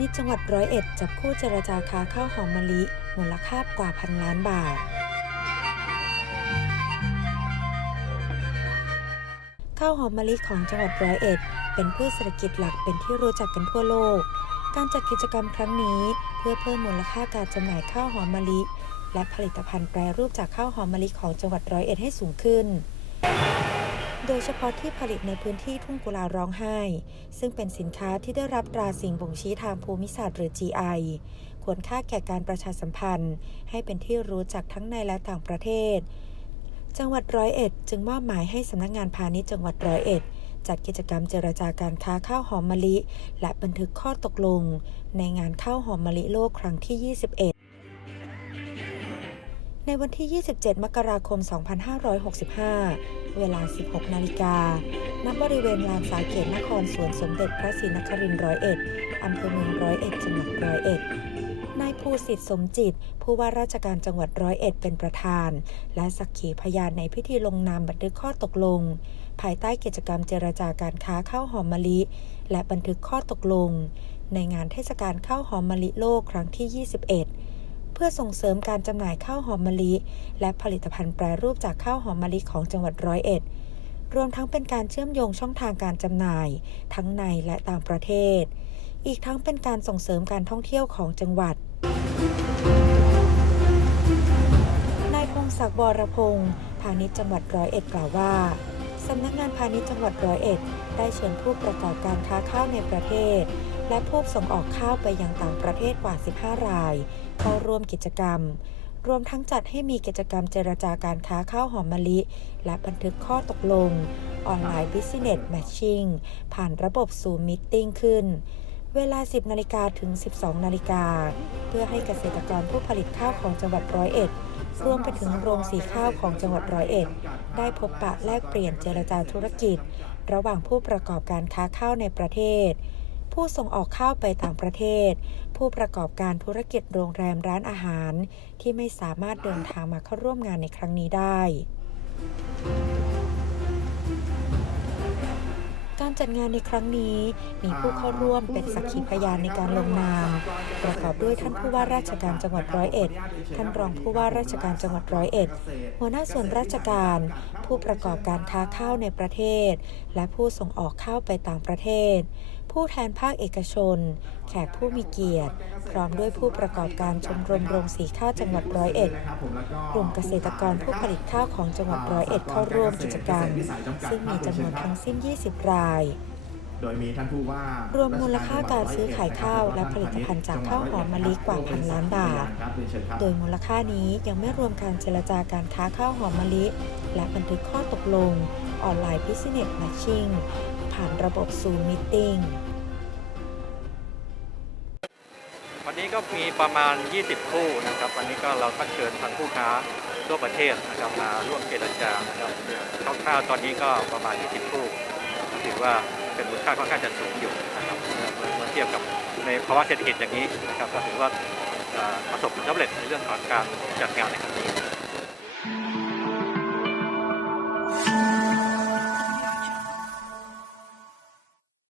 ณิชย์จังหวัดร้อยเอ็ดจับคู่เจรจาค้าข้าวหอมมะลิมูลค่ากว่าพันล้านบาทข้าวหอมมะลิของจังหวัดร้อยเอ็ดเป็นพืชเศรษฐกิจหลักเป็นที่รู้จักกันทั่วโลก การจัดกิจกรรมครั้งนี้ เพื่อเพิ่มมูลค่าการจำหน่ายข้าวหอมมะลิ และผลิตภัณฑ์แปรรูปจากข้าวหอมมะลิของจังหวัดร้อยเอ็ดให้สูงขึ้น โดยเฉพาะที่ผลิตในพื้นที่ทุ่งกุลาร้องไห้ ซึ่งเป็นสินค้าที่ได้รับตราสิ่งบ่งชี้ทางภูมิศาสตร์หรือ GI ควรค่าแก่การประชาสัมพันธ์ ให้เป็นที่รู้จักทั้งในและต่างประเทศ จังหวัดร้อยเอ็ดจึงมอบหมายให้สำนักงานพาณิชย์จังหวัดร้อยเอ็ดจัดกิจกรรมเจรจาการค้าข้าวหอมมะลิ และบันทึกข้อตกลง ในงานข้าวหอมมะลิโลกครั้งที่ 21 ในวันที่ 27 มกราคม 2565 เวลา 16 นาฬิกา ณ บริเวณลานสาเกตนครสวนสมเด็จพระศรีนครินทร์ร้อยเอ็ดอำเภอเมืองร้อยเอ็ดจังหวัดร้อยเอ็ด นายภูสิทธิ์สมจิต ผู้ว่าราชการจังหวัดร้อยเอ็ดเป็นประธาน และสักขีพยานในพิธีลงนามบันทึกข้อตกลง ภายใต้กิจกรรมเจรจาการค้าข้าวหอมมะลิ และบันทึกข้อตกลง ในงานเทศกาลข้าวหอมมะลิโลกครั้งที่ 21 เพื่อส่งเสริมการจำหน่ายข้าวหอมมะลิ และผลิตภัณฑ์แปรรูปจากข้าวหอมมะลิของจังหวัดร้อยเอ็ด รวมทั้งเป็นการเชื่อมโยงช่องทางการจำหน่าย ทั้งในและต่างประเทศ อีกทั้งเป็นการส่งเสริมการท่องเที่ยวของจังหวัดนายพงศักดิ์วรพงศ์พาณิชย์จังหวัดร้อยเอ็ดกล่าวว่า สำนักงานพาณิชย์จังหวัดร้อยเอ็ด ได้เชิญผู้ประกอบการค้าข้าวในประเทศ และผู้ส่งออกข้าวไปยังต่างประเทศกว่า 15 ราย เข้าร่วมกิจกรรม รวมทั้งจัดให้มีกิจกรรมเจรจาการค้าข้าวหอมมะลิ และบันทึกข้อตกลง ออนไลน์ Business Matching ผ่านระบบ Zoom Meeting ขึ้นเวลา 10 นาฬิกาถึง 12 นาฬิกา เพื่อให้เกษตรกรผู้ผลิตข้าวของจังหวัดร้อยเอ็ด รวมไปถึงโรงสีข้าวของจังหวัดร้อยเอ็ด ได้พบปะแลกเปลี่ยนเจรจาธุรกิจ ระหว่างผู้ประกอบการค้าข้าวในประเทศ ผู้ส่งออกข้าวไปต่างประเทศ ผู้ประกอบการธุรกิจโรงแรมร้านอาหาร ที่ไม่สามารถเดินทางมาเข้าร่วมงานในครั้งนี้ได้ การจัดงานในครั้งนี้ มีผู้เข้าร่วมเป็นสักขีพยานในการลงนาม ประกอบด้วยท่านผู้ว่าราชการจังหวัดร้อยเอ็ด ท่านรองผู้ว่าราชการจังหวัดร้อยเอ็ด หัวหน้าส่วนราชการ ผู้ประกอบการค้าข้าวในประเทศ และผู้ส่งออกข้าวไปต่างประเทศ ผู้แทนภาคเอกชน แขกผู้มีเกียรติ พร้อมด้วยผู้ประกอบการชมรมโรงสีข้าวจังหวัดร้อยเอ็ดกลุ่มเกษตรกรผู้ผลิตข้าวของจังหวัดร้อยเอ็ดเข้าร่วมกิจกรรม ซึ่งมีจำนวนทั้งสิ้น 20 รายโดยมีท่านผู้ว่ารวมมูลค่าการซื้อขายข้าวและผลิตภัณฑ์จากข้าวหอมมะลิกว่าพันล้านบาท โดยมูลค่านี้ยังไม่รวมการเจรจาการค้าข้าวหอมมะลิ และบันทึกข้อตกลงออนไลน์ Business Matching ผ่านระบบ Zoom Meeting วันนี้ก็มีประมาณ 20 คู่นะครับ วันนี้ก็เราก็เชิญทางผู้ค้าทั่วประเทศนะครับมาร่วมเจรจานะครับคร่าวๆตอนนี้ก็ประมาณ 20 คู่ถือว่าเป็นมูลค่าค่อนข้างจะสูงอยู่นะครับเมื่อเทียบกับในภาวะเศรษฐกิจอย่างนี้นะครับก็ถือว่าประสบผลสำเร็จในเรื่องของการจัดงานในครั้งนี้